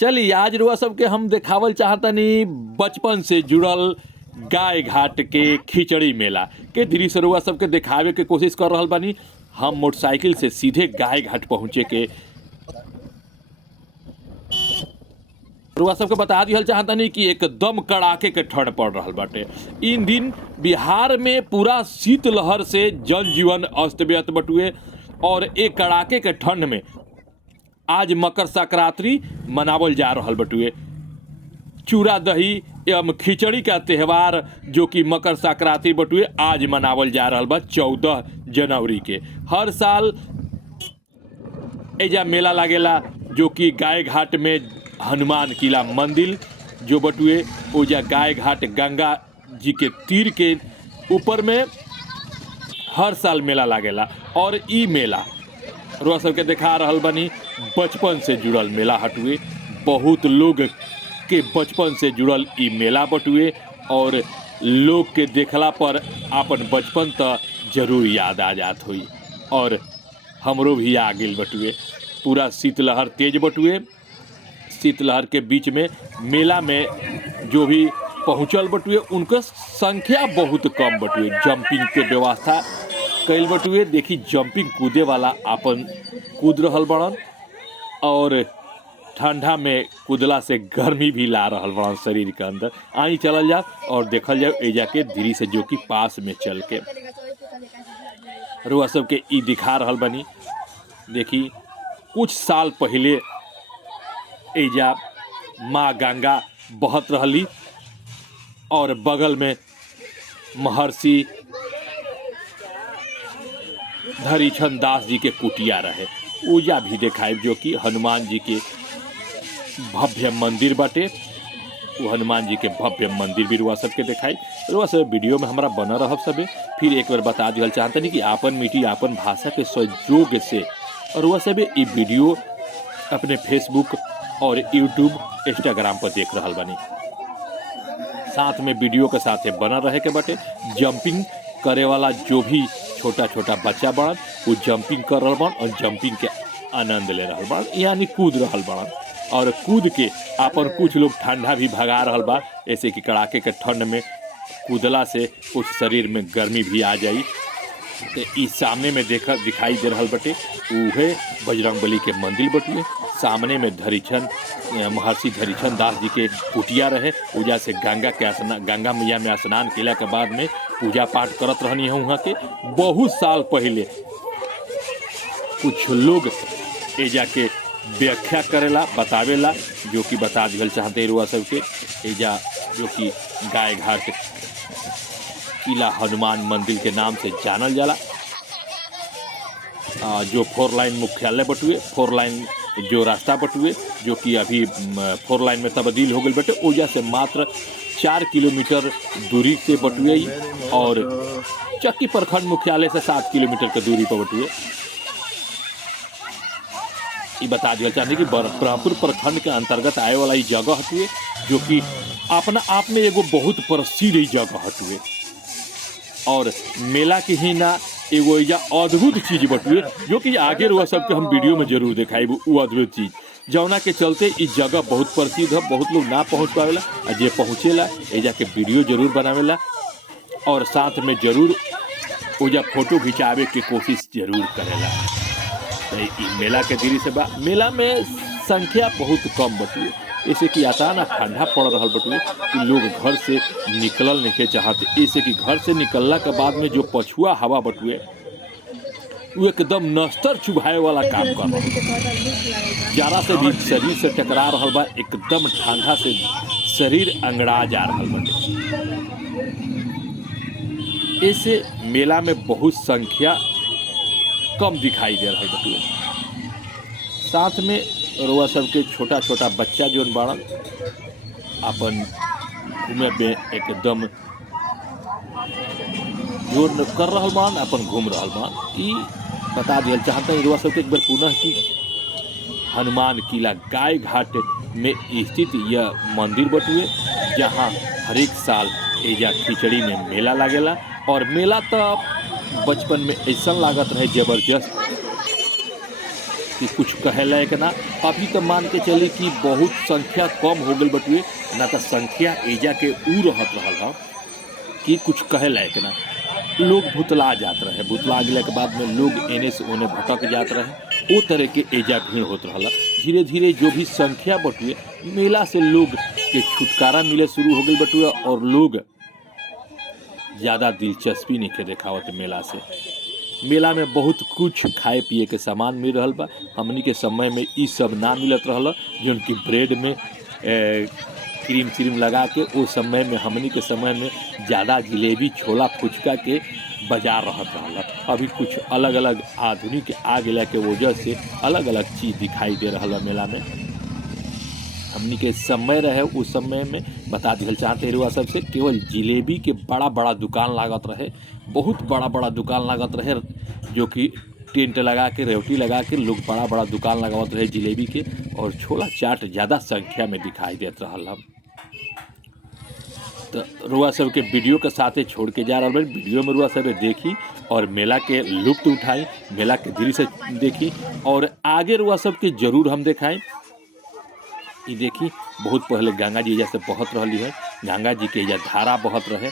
चलिए आज रुआ सबके हम देखावल चाहतनी बचपन से जुड़ल गाय घाट के खिचड़ी मेला के दृश्य रुआ सबके देखावे के कोशिश कर रहल बानी। हम मोटरसाइकिल से सीधे गाय घाट पहुँचे के रुआ सबके बता दिहल चाहतनी कि एकदम कड़ाके के ठंड पड़ रहल बाटे। इन दिन बिहार में पूरा शीतलहर से जनजीवन अस्त व्यस्त बटुए और एक कड़ाके के ठंड में आज मकर संक्रांति मनावल जा रहल बटुए। चूड़ा दही एवं खिचड़ी का त्यौहार जो कि मकर संक्रांति बटुए आज मनावल जा रहल बा 14 जनवरी के। हर साल एजा मेला लागेला जो कि गाय घाट में हनुमान किला मंदिर जो बटुए ओजा गाय घाट गंगा जी के तीर के ऊपर में हर साल मेला लागेला। और ई मेला रुआ सबके देखा रहल बनी बचपन से जुड़ल मेला हटुए। बहुत लोग के बचपन से जुड़ल ई मेला बटुए और लोग के देखला पर आपन बचपन तो जरूर याद आ जात हुई और हमरो भी आ गेल बटुए। पूरा शीतलहर तेज बटुए। शीतलहर के बीच में मेला में जो भी पहुँचल बटुए उनका संख्या बहुत कम बटुए। जंपिंग के व्यवस्था कैल बटुए। देखी जंपिंग कूदे वाला आपन कूद रहल बड़न और ठंडा में कूदला से गर्मी भी ला रहल बड़न शरीर के अंदर। आई चलल जा और देखल जाओ एजा के धीरे से जो कि पास में चल के रुआ सबके ई दिखा रहल बनी। देखी कुछ साल पहले एजा माँ गंगा बहत रहली और बगल में महर्षि धरीछन दास जी के कुटिया रहे। पूजा भी देखाए जो कि हनुमान जी के भव्य मंदिर बाटे। वो हनुमान जी के भव्य मंदिर भी रुआ सबके देखाई। रुआ सब वीडियो में हमारा बना रह सबे। फिर एक बार बता दिया चाहते नहीं कि आपन मिट्टी आपन भाषा के सहयोग से रुआ सब ये वीडियो अपने फेसबुक और यूट्यूब इंस्टाग्राम पर देख रहा बानी। साथ में वीडियो के साथ बना रहे के बाटे। जंपिंग करे वाला जो भी छोटा छोटा बच्चा बड़न वो जंपिंग कर रहा बड़न और जंपिंग के आनंद ले रहा बड़न यानी कूद रहा बड़न और कूद के आपन कुछ लोग ठंडा भी भगा रहा बा। ऐसे कि कड़ाके के ठंड में कूदला से कुछ शरीर में गर्मी भी आ जाई। तो इस सामने में दिखाई दे रहा बटे उहे बजरंगबली के मंदिर बटुए। सामने में धरीछन महर्षि धरीछन दास जी के कुटिया रहे। पूजा से गंगा मैया में स्नान केला के बाद में पूजा पाठ करत रहनी है। वहाँ के बहुत साल पहले कुछ लोग एजा के व्याख्या करेला बतावेला जो कि बता दिल चाहते रुआ सबके। एजा जो कि गाय घाट किला हनुमान मंदिर के नाम से जानल जाला। जो 4 लाइन मुख्यालय बटुए 4 लाइन जो रास्ता बटुए जो कि अभी 4 लाइन में तब्दील हो गई बटे ओजा से मात्र 4 किलोमीटर दूरी से बटुए और चक्की प्रखंड मुख्यालय से 7 किलोमीटर के दूरी पर बटुए। ये बता दिया चाहते कि ब्रह्मपुर प्रखंड के अंतर्गत आए वाला ये जगह हटुए जो कि अपना आप में एगो बहुत प्रसिद्ध जगह हटुए और मेला की ही ना एगो एजा अद्भुत चीज बटुए जो कि आगे रुआ सबके हम वीडियो में जरूर दिखाई वो अद्भुत चीज जौना के चलते इस जगह बहुत प्रसिद्ध है। बहुत लोग ना पहुँच पावेला और जे पहुँचेला एजा के वीडियो जरूर बनावेला और साथ में जरूर ओजा फोटो खिंचावे के कोशिश जरूर करेला। मेला के धीरे से बा मेला में संख्या बहुत कम बटुए। ऐसे कि अचानक ठंडा पड़ रहा बटुए कि लोग घर से निकलल नहीं चाहते। ऐसे कि घर से निकलला के बाद में जो पछुआ हवा बटुए वो एकदम नस्तर चुभाए वाला काम कर रहा। जरा से भी शरीर से टकरा रहा बा एकदम ठंडा से शरीर अंगड़ा जा रहा बटे। ऐसे मेला में बहुत संख्या कम दिखाई दे रहा बटुए। साथ में रुआ सबके छोटा छोटा बच्चा जो बाड़न अपन घूमे पे एकदम जोर कर रहा बान अपन घूम रहा बान। ई बता दिया चाहता है रुआ सबके एक बार पुनः कि हनुमान किला गाय घाट में स्थित यह मंदिर बटुए जहाँ हर एक साल एजा खिचड़ी में मेला लागेला और मेला तो बचपन में ऐसा लागत रहे जबरदस्त कि कुछ कहे लायक ना। अभी तो मान के चली कि बहुत संख्या कम हो गई बटुए ना, तो संख्या एजा के ऊ रहत रहल ह कि कुछ कहे लायक ना। लोग भुतला जात रहे, भुतला गेला के बाद में लोग एने से ओने भटक जात रहे, ओ तरह के एजा भीड़ होत रहला। धीरे धीरे जो भी संख्या बटुए मेला से लोग के छुटकारा मिले शुरू हो गई बटुए, और लोग ज़्यादा दिलचस्पी नहीं के देखावत मेला से। मेला में बहुत कुछ खाए पिए के सामान मिल रहल बा। हमनी के समय में ई सब ना मिलत रहल, जो उनकी ब्रेड में क्रीम क्रीम लगा के। उस समय में हमनी के समय में ज़्यादा जिलेबी छोला फुचका के बाजार रहत रहल। अभी कुछ अलग अलग आधुनिक आ गया के वजह से अलग अलग चीज़ दिखाई दे रहा है मेला में। हमनी के समय रहे उस समय में बता दिल चाहते रहुआ सबसे, केवल जिलेबी के बड़ा बड़ा दुकान लागत रहे, बहुत बड़ा बड़ा दुकान लागत रहे, जो कि टेंट लगा के रेवटी लगा के लोग बड़ा बड़ा दुकान लगावत रहे जिलेबी के, और छोला चाट ज़्यादा संख्या में दिखाई देत रहा। तो रुआ सब के वीडियो के साथे छोड़ के जा रहा है। वीडियो में रुआ सब देखी और मेला के लुत्फ उठाई, मेला के दिल से देखी, और आगे रुआ सब के जरूर हम दिखाएं। ये देखी बहुत पहले गंगा जी जैसे बहत रही है, गंगा जी के धारा बहत रहे।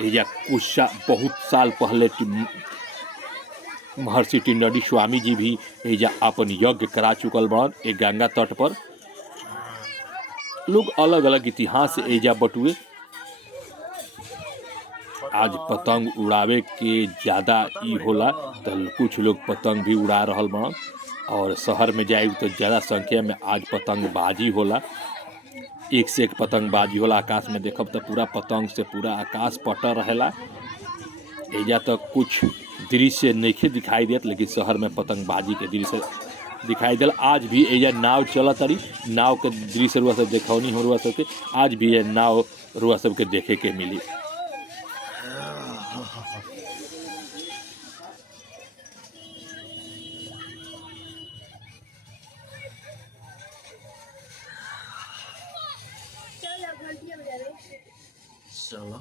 एजा कुछ बहुत साल पहले महर्षि टिंडडी स्वामी जी भी एजा अपन यज्ञ करा चुकल बड़न। एक गंगा तट पर लोग अलग अलग इतिहास से एजा बटुए। आज पतंग उड़ावे के ज़्यादा ई होला, तो कुछ लोग पतंग भी उड़ा रहल बड़न, और शहर में जाए तो ज़्यादा संख्या में आज पतंगबाजी होला। एक से एक पतंगबाजी होला। आकाश में देखब तो पूरा पतंग से पूरा आकाश पटर रहेला। एजा तक कुछ दृश्य नहीं दिखाई देत, लेकिन शहर में पतंगबाजी के दृश्य दिखाई दिल। आज भी एजा नाव चलत रही, नाव के दृश्य रुआ सब देखौनी हो रुआ सबके। आज भी ये नाव रुआ सबके देखे के मिली। चलो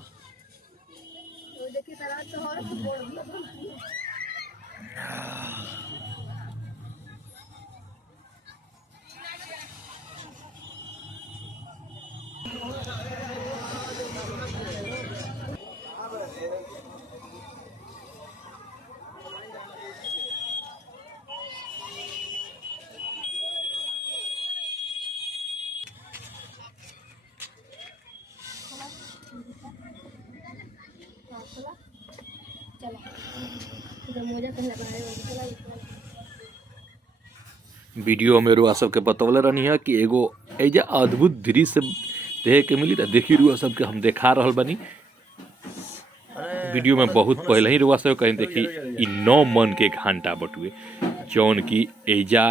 वीडियो में रुआ सबके बतौले रहनी है कि एगो एजा अद्भुत दृश्य देखे के मिली। देखी रुआ सबके हम देखा रहल बनी वीडियो में। बहुत पहले ही रुआ सब कहीं देखी ई 9 मन के घंटा बटुए, जौन की एजा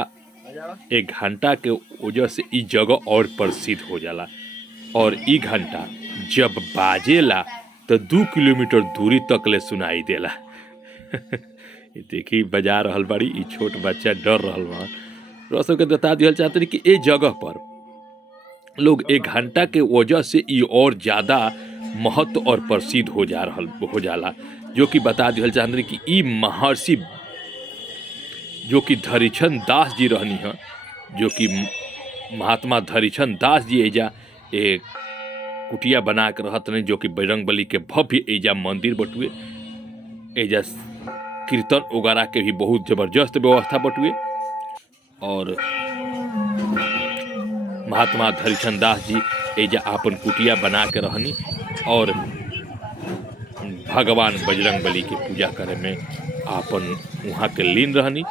एक घंटा के वजह से ई जगह और प्रसिद्ध हो जाला। और ई घंटा जब बाजेला तो 2 किलोमीटर दूरी तक ले सुनाई देला। देखी बजा रहल बड़ी, ई छोट बच्चा डर रहल बा। रसों के बता दिया चाहते कि ए जगह पर लोग 1 घंटा के वजह से ई और ज़्यादा महत्व और प्रसिद्ध हो जाला। जो कि बता दिया चाहते कि ई महर्षि जो कि धरीचंद दास जी रहनी है, जो कि महात्मा धरीचंद दास जी एजा एक कुटिया बना के रहत नहीं, जो कि बजरंगबली के भव्य एजा मंदिर बटुए। एजा कीर्तन वगैरह के भी बहुत जबरदस्त व्यवस्था बटुए। और महात्मा धरीचंद दास जी एजा आपन कुटिया बना के रहनी, और भगवान बजरंगबली के पूजा करे में आपन वहाँ के लीन रहनी।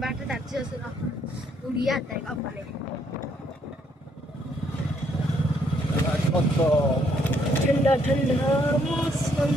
बैठे अच्छे से उड़िया आता है अपने ठंडा ठंडा मौसम